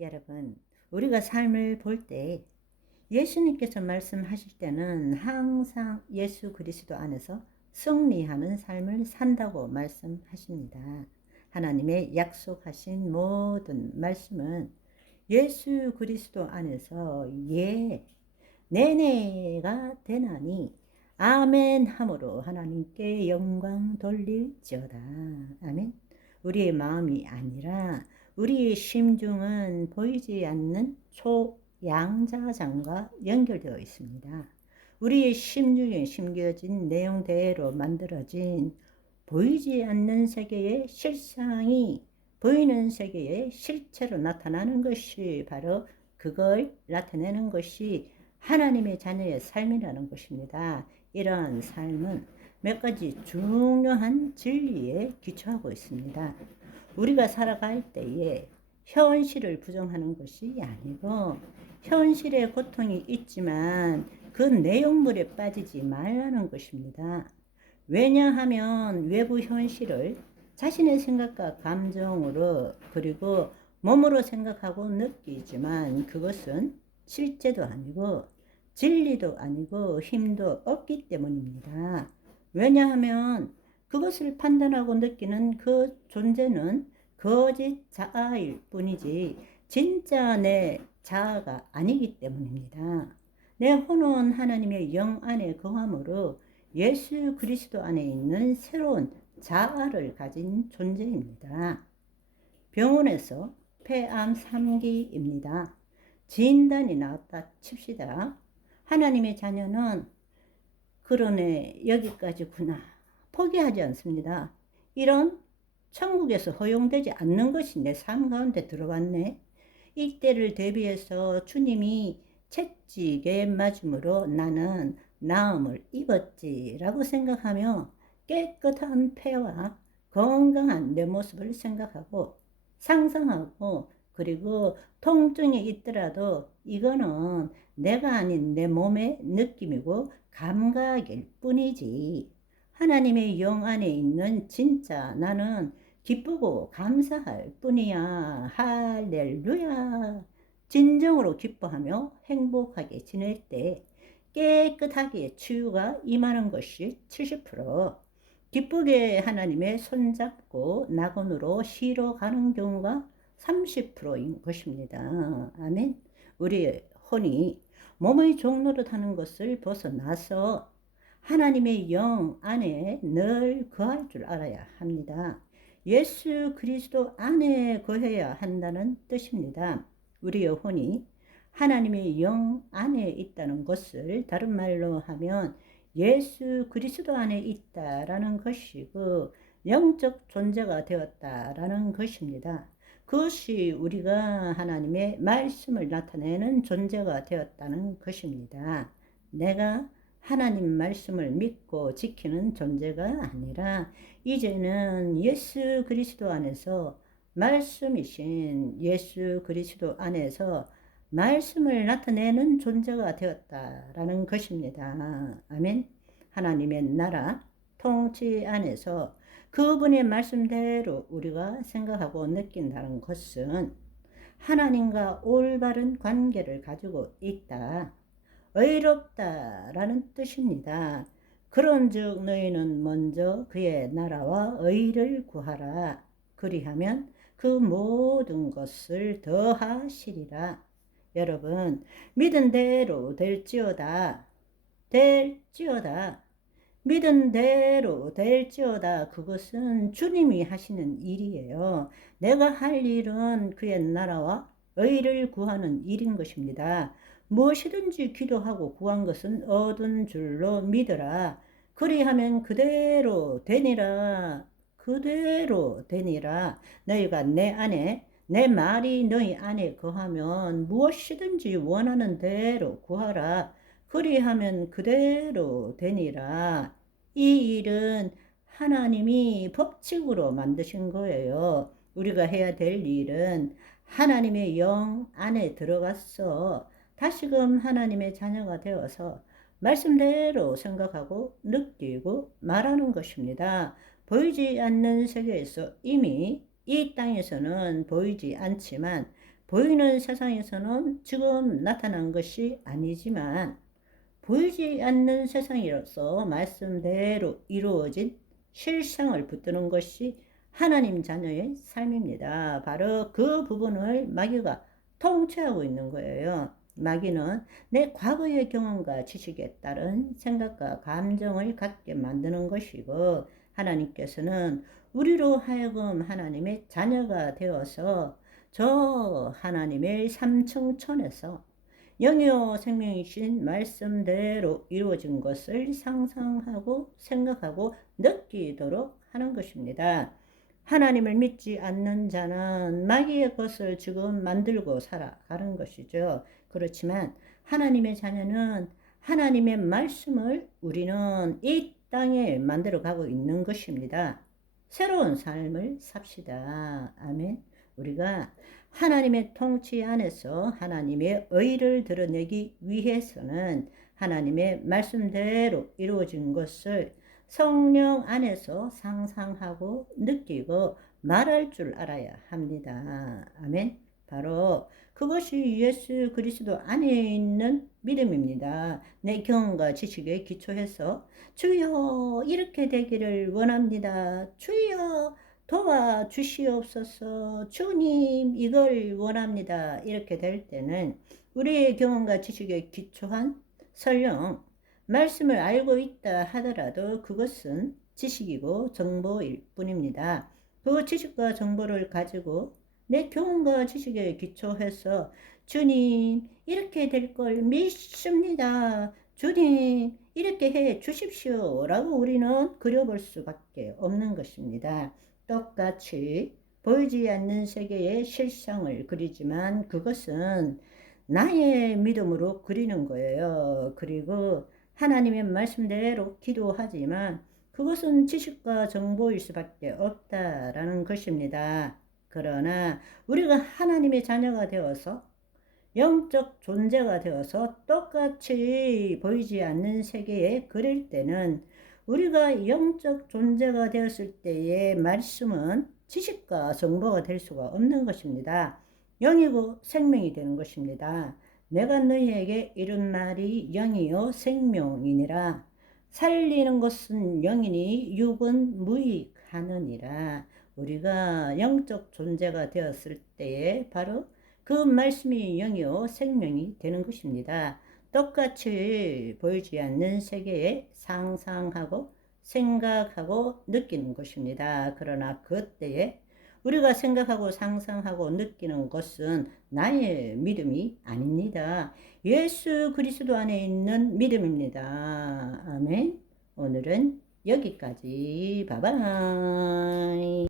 여러분, 우리가 삶을 볼 때 예수님께서 말씀하실 때는 항상 예수 그리스도 안에서 승리하는 삶을 산다고 말씀하십니다. 하나님의 약속하신 모든 말씀은 예수 그리스도 안에서 내내가 되나니 아멘 함으로 하나님께 영광 돌릴지어다. 아멘. 우리의 마음이 아니라 우리의 심중은 보이지 않는 초양자장과 연결되어 있습니다. 우리의 심중에 심겨진 내용대로 만들어진 보이지 않는 세계의 실상이 보이는 세계의 실체로 나타나는 것이 바로 그걸 나타내는 것이 하나님의 자녀의 삶이라는 것입니다. 이러한 삶은 몇 가지 중요한 진리에 기초하고 있습니다. 우리가 살아갈 때에 현실을 부정하는 것이 아니고 현실의 고통이 있지만 그 내용물에 빠지지 말라는 것입니다. 왜냐하면 외부 현실을 자신의 생각과 감정으로 그리고 몸으로 생각하고 느끼지만 그것은 실제도 아니고 진리도 아니고 힘도 없기 때문입니다. 왜냐하면 그것을 판단하고 느끼는 그 존재는 거짓 자아일 뿐이지 진짜 내 자아가 아니기 때문입니다. 내 혼은 하나님의 영 안에 거함으로 예수 그리스도 안에 있는 새로운 자아를 가진 존재입니다. 병원에서 폐암 3기입니다. 진단이 나왔다 칩시다. 하나님의 자녀는 그러네 여기까지구나 포기하지 않습니다. 이런 천국에서 허용되지 않는 것이 내 삶 가운데 들어왔네. 이때를 대비해서 주님이 채찍에 맞음으로 나는 나음을 입었지라고 생각하며 깨끗한 폐와 건강한 내 모습을 생각하고 상상하고 그리고 통증이 있더라도 이거는 내가 아닌 내 몸의 느낌이고 감각일 뿐이지 하나님의 영 안에 있는 진짜 나는 기쁘고 감사할 뿐이야. 할렐루야. 진정으로 기뻐하며 행복하게 지낼 때 깨끗하게 치유가 임하는 것이 70%, 기쁘게 하나님의 손잡고 낙원으로 쉬러 가는 경우가 30%인 것입니다. 아멘. 우리의 혼이 몸의 종노릇 하는 것을 벗어나서 하나님의 영 안에 늘 거할 줄 알아야 합니다. 예수 그리스도 안에 거해야 한다는 뜻입니다. 우리의 혼이 하나님의 영 안에 있다는 것을 다른 말로 하면 예수 그리스도 안에 있다라는 것이고 영적 존재가 되었다라는 것입니다. 그것이 우리가 하나님의 말씀을 나타내는 존재가 되었다는 것입니다. 내가 하나님 말씀을 믿고 지키는 존재가 아니라 이제는 예수 그리스도 안에서 말씀이신 예수 그리스도 안에서 말씀을 나타내는 존재가 되었다라는 것입니다. 아멘. 하나님의 나라 통치 안에서 그분의 말씀대로 우리가 생각하고 느낀다는 것은 하나님과 올바른 관계를 가지고 있다. 의롭다라는 뜻입니다. 그런즉 너희는 먼저 그의 나라와 의를 구하라. 그리하면 그 모든 것을 더하시리라. 여러분, 믿은 대로 될지어다. 될지어다. 믿은 대로 될지어다. 그것은 주님이 하시는 일이에요. 내가 할 일은 그의 나라와 의를 구하는 일인 것입니다. 무엇이든지 기도하고 구한 것은 얻은 줄로 믿으라. 그리하면 그대로 되니라. 그대로 되니라. 너희가 내 안에 내 말이 너희 안에 거하면 무엇이든지 원하는 대로 구하라. 그리하면 그대로 되니라. 이 일은 하나님이 법칙으로 만드신 거예요. 우리가 해야 될 일은 하나님의 영 안에 들어가서 다시금 하나님의 자녀가 되어서 말씀대로 생각하고 느끼고 말하는 것입니다. 보이지 않는 세계에서 이미 이 땅에서는 보이지 않지만 보이는 세상에서는 지금 나타난 것이 아니지만 보이지 않는 세상이로서 말씀대로 이루어진 실상을 붙드는 것이 하나님 자녀의 삶입니다. 바로 그 부분을 마귀가 통치하고 있는 거예요. 마귀는 내 과거의 경험과 지식에 따른 생각과 감정을 갖게 만드는 것이고, 하나님께서는 우리로 하여금 하나님의 자녀가 되어서 저 하나님의 삼층천에서 영이요 생명이신 말씀대로 이루어진 것을 상상하고 생각하고 느끼도록 하는 것입니다. 하나님을 믿지 않는 자는 마귀의 것을 지금 만들고 살아가는 것이죠. 그렇지만 하나님의 자녀는 하나님의 말씀을 우리는 이 땅에 만들어 가고 있는 것입니다. 새로운 삶을 삽시다. 아멘. 우리가 하나님의 통치 안에서 하나님의 의를 드러내기 위해서는 하나님의 말씀대로 이루어진 것을 성령 안에서 상상하고 느끼고 말할 줄 알아야 합니다. 아멘. 바로 그것이 예수 그리스도 안에 있는 믿음입니다. 내 경험과 지식에 기초해서 주여 이렇게 되기를 원합니다. 주여 도와주시옵소서. 주님 이걸 원합니다. 이렇게 될 때는 우리의 경험과 지식에 기초한 설령 말씀을 알고 있다 하더라도 그것은 지식이고 정보일 뿐입니다. 그 지식과 정보를 가지고 내 경험과 지식에 기초해서 주님 이렇게 될 걸 믿습니다. 주님 이렇게 해 주십시오 라고 우리는 그려볼 수밖에 없는 것입니다. 똑같이 보이지 않는 세계의 실상을 그리지만 그것은 나의 믿음으로 그리는 거예요. 그리고 하나님의 말씀대로 기도하지만 그것은 지식과 정보일 수밖에 없다라는 것입니다. 그러나 우리가 하나님의 자녀가 되어서 영적 존재가 되어서 똑같이 보이지 않는 세계에 그릴 때는 우리가 영적 존재가 되었을 때의 말씀은 지식과 정보가 될 수가 없는 것입니다. 영이고 생명이 되는 것입니다. 내가 너희에게 이른 말이 영이요 생명이니라. 살리는 것은 영이니 육은 무익하느니라. 우리가 영적 존재가 되었을 때에 바로 그 말씀이 영이요 생명이 되는 것입니다. 똑같이 보이지 않는 세계에 상상하고 생각하고 느끼는 것입니다. 그러나 그때에 우리가 생각하고 상상하고 느끼는 것은 나의 믿음이 아닙니다. 예수 그리스도 안에 있는 믿음입니다. 아멘. 오늘은 여기까지. 바이바이.